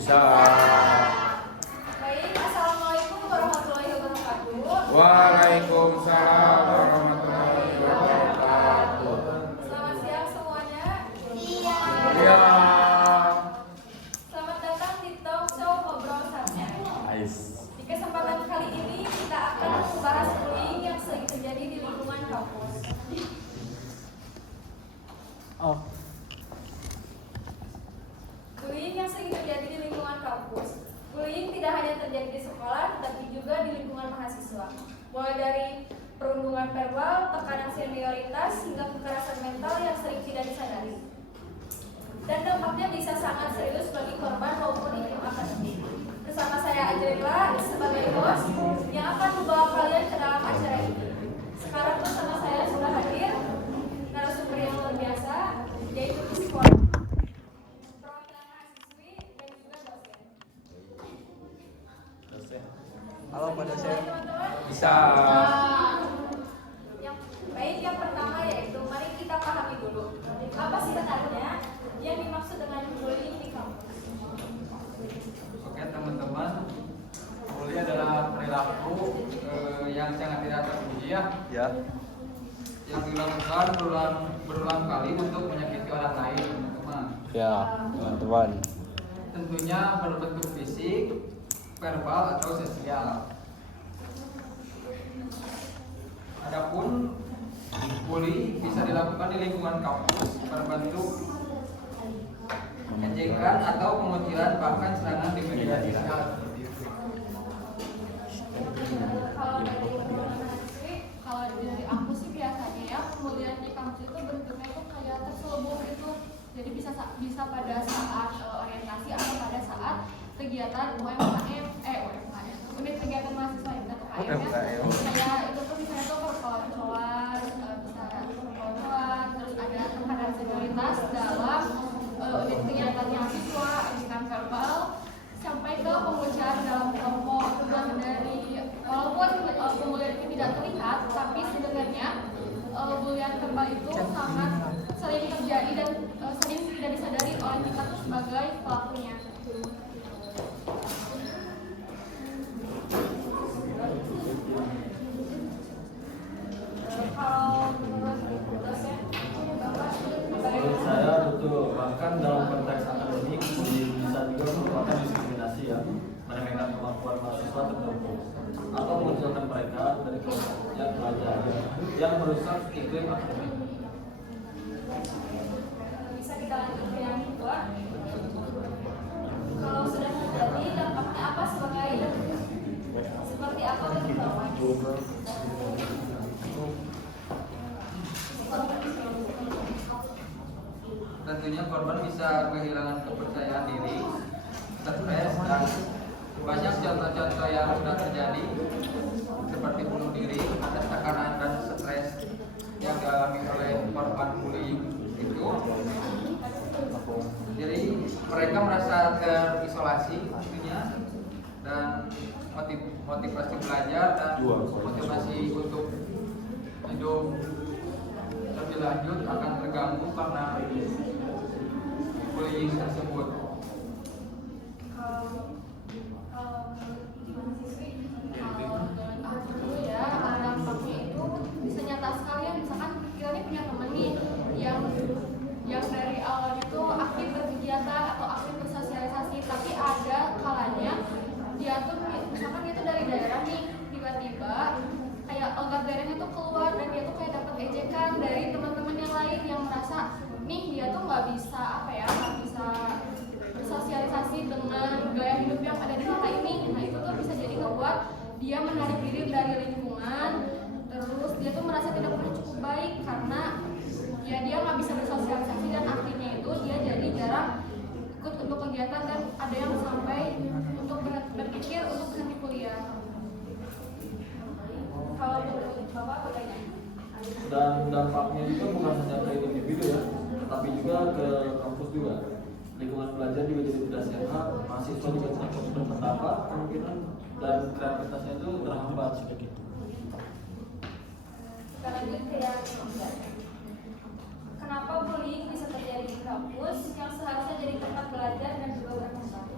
Bisa. Baik, assalamualaikum warahmatullahi wabarakatuh. Waalaikumsalam warahmatullahi wabarakatuh. Selamat siang semuanya. Iya. Selamat datang di talk show Ngobrol Saatnya. Di kesempatan kali ini kita akan membahas bullying yang sering terjadi di lingkungan kampus. Bullying yang sering terjadi di lingkungan kampus. Bullying tidak hanya terjadi di sekolah, tetapi juga di lingkungan mahasiswa. Mulai dari perundungan verbal, tekanan senioritas, hingga kekerasan mental yang sering tidak disadari. Dan dampaknya bisa sangat serius bagi korban maupun iklim akademik. Bersama saya Ajrila sebagai host yang akan membawa kalian ke dalam acara ini. Sekarang bersama saya sudah hadir narasumber yang luar biasa, yaitu psikolog, perwakilan mahasiswi, dan juga dosen. Halo Pak dosen. Teman-teman. Bisa. Yang pertama yaitu mari kita pahami dulu apa sebenarnya yang dimaksud dengan bullying di kampus. Oke teman-teman, bullying adalah perilaku yang sangat tidak terpuji ya, yang dilakukan berulang kali untuk menyakiti orang lain, teman-teman. Ya, teman-teman. Tentunya berbentuk fisik, verbal atau sosial. Adapun bully bisa dilakukan di lingkungan kampus berbentuk ejekan atau pengucilan bahkan serangan di media sosial. Kalau dari aku sih biasanya ya pembulian di kampus itu bentuknya itu kayak terselubung gitu. Jadi bisa pada saat orientasi atau pada saat kegiatan UMKM, unit kegiatan mahasiswa yang UMKM ya. Kayak itu tuh misalnya tuh perkontrolan, bisa perkontrolan, terus ada tekanan senioritas dalam unit kegiatan mahasiswa, ejekan verbal, sampai ke pengucilan dalam kelompok. Dan dari walaupun pembulian ini tidak terlihat, tapi sebenarnya bulian verbal itu sangat sering terjadi dan sering tidak disadari oleh kita tuh sebagai pelakunya. Kalau menurut dosen, Menurut saya betul, bahkan dalam konteks akademik bisa juga merupakan diskriminasi ya, meremehkan kemampuan mahasiswa tertentu atau menjauhkan mereka dari kelompok yang belajar yang merusak iklim akademik. bisa kita lanjut ke yang kedua. Kalau sudah terjadi, dampaknya apa seperti apa bagi korban? Tentunya korban bisa kehilangan kepercayaan diri, stres, dan banyak contoh-contoh yang sudah terjadi seperti bunuh diri atas tekanan dan stres yang dialami oleh korban bullying itu. Jadi mereka merasa terisolasi tentunya, dan motivasi belajar dan motivasi untuk hidup lebih lanjut akan terganggu karena bullying tersebut. Dampaknya itu bisa nyata sekali ya. Misalkan kita nih punya teman nih yang dari awal itu aktif berkegiatan atau aktif bersosialisasi, tapi ada kalanya dia tuh misalkan dia tuh dari daerah nih, tiba-tiba kayak anggap daerahnya tuh keluar dan dia tuh kayak dapat ejekan dari teman-teman yang lain yang merasa nih dia tuh nggak bisa bersosialisasi dengan gaya hidup yang ada di kota ini. Nah itu tuh bisa jadi ngebuat dia menarik diri dari lingkungan, terus dia tuh merasa tidak pernah cukup baik karena ya dia nggak bisa bersosialisasi, dan akhirnya itu dia jadi jarang ikut untuk kegiatan, dan ada yang sampai untuk berpikir untuk berhenti kuliah. Kalau menurut Bapak bagaimana? Dan dampaknya itu bukan hanya ke individu ya, tetapi juga ke kampus juga. Lingkungan belajar juga jadi tidak sehat, mahasiswa juga tidak berpendapat kemungkinan, dan kreativitasnya itu terhambat seperti itu. Kita lanjut ke yang ketiga. Kenapa bullying bisa terjadi di kampus yang seharusnya jadi tempat belajar dan juga berkembang?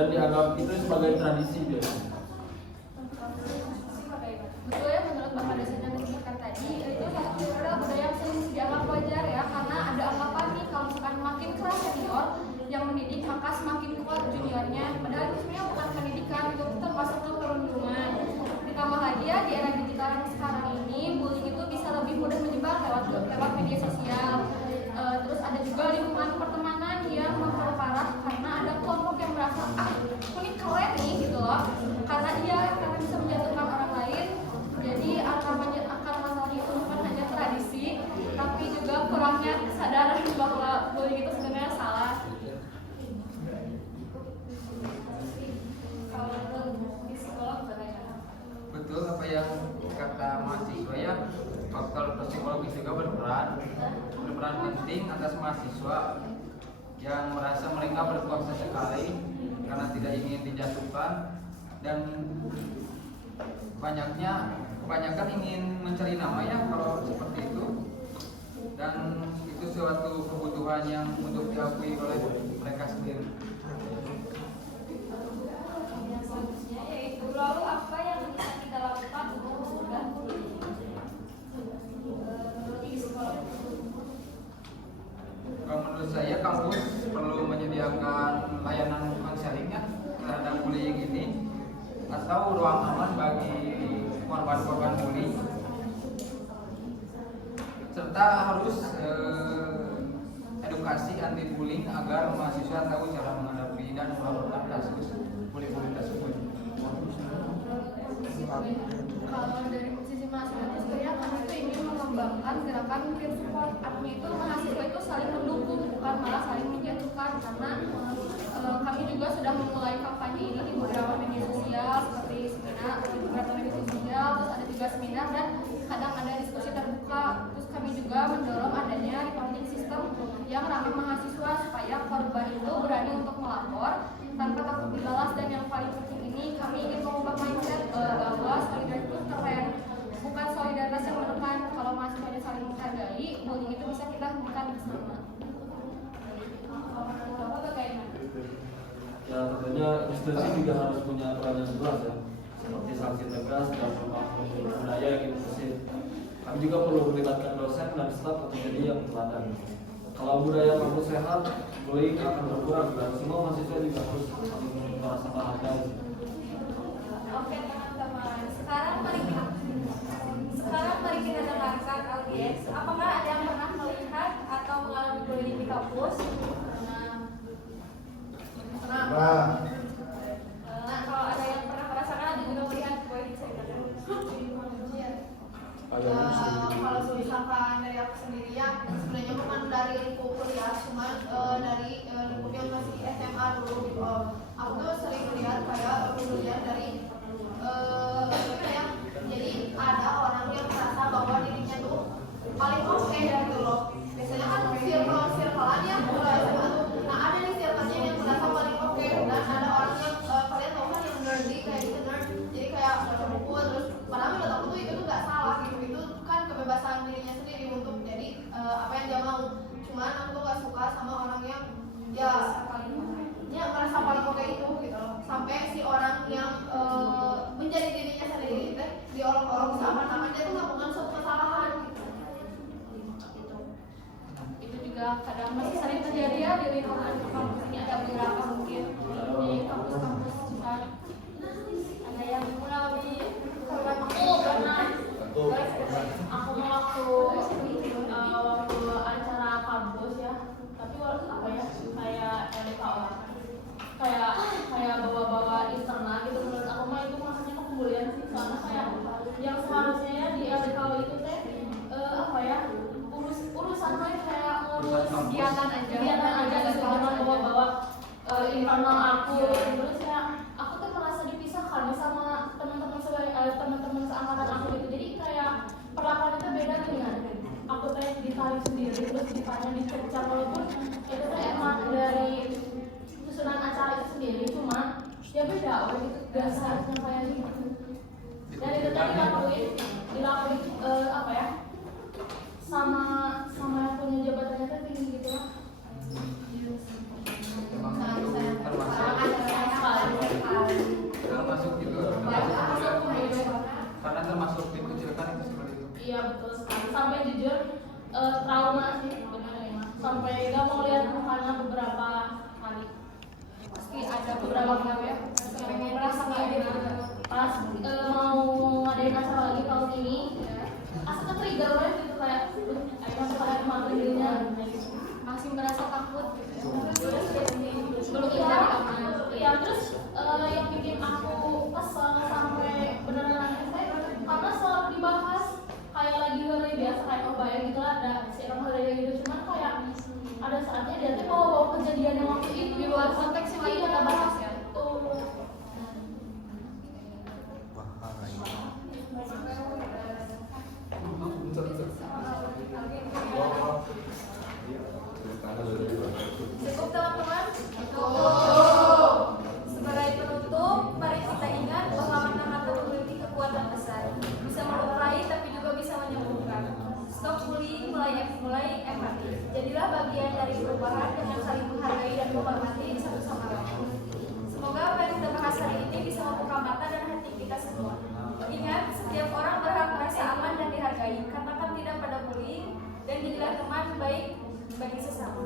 dan dianggap itu sebagai tradisi biasanya. Betul ya, menurut Bapak dosen yang disebutkan tadi, itu adalah budaya yang sering dianggap wajar ya, karena ada anggapan nih kalau misalkan makin keras senior yang mendidik maka semakin kuat juniornya. Padahal itu sebenarnya bukan pendidikan, itu termasuk perundungan. Ditambah lagi ya di era digital yang sekarang ini, bullying itu bisa lebih mudah menyebar lewat media sosial. Terus ada juga lingkungan pertemanan yang memperparah karena ada kelompok yang merasa ini keren nih gitu loh, karena bisa menjatuhkan orang lain. Jadi akar masalahnya itu bukan hanya tradisi, tapi juga kurangnya kesadaran bahwa bullying itu sebenarnya salah. Kalau di psikolog bagaimana? Betul apa yang kata mahasiswa ya, faktor psikologis juga berperan penting atas mahasiswa yang merasa mereka berkuasa sekali karena tidak ingin dijatuhkan, dan kebanyakan ingin mencari nama ya kalau seperti itu, dan itu suatu kebutuhan yang untuk diakui oleh mereka sendiri. Yaitu lalu apa yang bisa kita lakukan untuk mencegah bullying? Kalau menurut saya kampus perlu menyediakan layanan konseling ya terhadap bullying ini, atau ruang aman bagi korban-korban bullying, serta harus edukasi anti bullying agar mahasiswa tahu cara menghadapi dan melaporkan kasus bullying tersebut. Kalau dari sisi mahasiswa sebenarnya kami itu ingin mengembangkan gerakan peer support. Artinya itu mahasiswa itu saling mendukung, bukan malah saling menjatuhkan, karena kami juga sudah memulai kampanye ini di beberapa media sosial seperti seminar di beberapa media sosial, terus ada juga seminar dan kadang ada diskusi terbuka. Terus kami juga mendorong adanya reporting system yang ramah mahasiswa supaya korban itu berani untuk melapor tanpa takut dibalas, dan yang paling penting ini kami ingin mengubah mindset bahwa solidaritas itu bukan solidaritas yang menekan. Kalau mahasiswanya saling menghargai, bullying itu bisa kita hentikan bersama. Ya tentunya institusi juga harus punya peran yang jelas ya, seperti sanksi tegas dan membangun budaya yang inklusif. Kami juga perlu melibatkan dosen dan staf untuk jadi yang teladan. Kalau budaya kampus sehat, bullying akan berkurang dan semua mahasiswa juga harus merasa menghargai. Oke teman-teman, sekarang mari kita dengarkan audiens. Apakah ada yang pernah melihat atau mengalami bullying di kampus? Nah, kalau ada yang pernah merasakan, ada juga melihat, boleh diceritakan. Kalau misalkan dari aku sendiri ya, sebenarnya bukan dari lingkup kuliah, cuma dari lingkup yang masih SMA dulu gitu. Aku tuh sering melihat kayak kemudian dari jadi ada orang yang merasa bahwa dirinya tuh paling oke gitu loh. Biasanya kan circle-circlean ya kalau SMA tuh. Nah ada nih circle-nya yang merasa paling oke, dan ada orang yang kalian tahu kan yang nerdy kayak gitu, nerd. Jadi kayak baca buku terus padahal menurut aku tuh itu tuh nggak salah gitu. Itu kan kebebasan dirinya sendiri untuk jadi apa yang dia mau. Cuman aku tuh nggak suka sama orang yang ya merasa paling oke itu gitu loh. Sampai si orang yang menjadi dirinya sendiri diolok-olok seakan-akan dia tuh melakukan suatu kesalahan gitu. Itu juga kadang masih sering terjadi ya di lingkungan kampus ini. Ada beberapa mungkin di kampus-kampus kita ada yang mengalami korban. Aku waktu acara kampus ya, tapi apa ya kayak LKO, kayak bawa-bawa internal gitu. Menurut aku mah itu maksudnya pembulian sih, karena kayak yang seharusnya ya di LKO itu teh apa ya urusan kayak ngurus Kegiatan aja gitu, jangan bawa-bawa internal aku. Terus ya aku tuh merasa dipisahkan sama teman-teman seangkatan aku gitu. Jadi kayak perlakuan itu beda dengan aku teh ditarik sendiri terus ditanya dicerca, walaupun itu teh emang dari susunan acara itu sendiri, cuma ya beda gitu, gak seharusnya kayak gitu. Dan itu teh dilakuin apa ya sama yang punya jabatannya teh tinggi gitu lah. Memang itu termasuk Cukup teman-teman? Sebagai penutup, mari kita ingat bahwa mata-mata memiliki kekuatan besar, bisa melukai tapi juga bisa menyembuhkan. Stop bullying, mulai empati. Jadilah bagian dari perubahan dengan saling menghargai dan menghormati satu sama lain. Semoga apa yang kita bahas hari ini bisa membuka mata dan hati kita semua. Ingat, setiap orang berhak merasa aman dan dihargai. Katakan tidak pada bullying dan jadilah teman baik bagi sesama.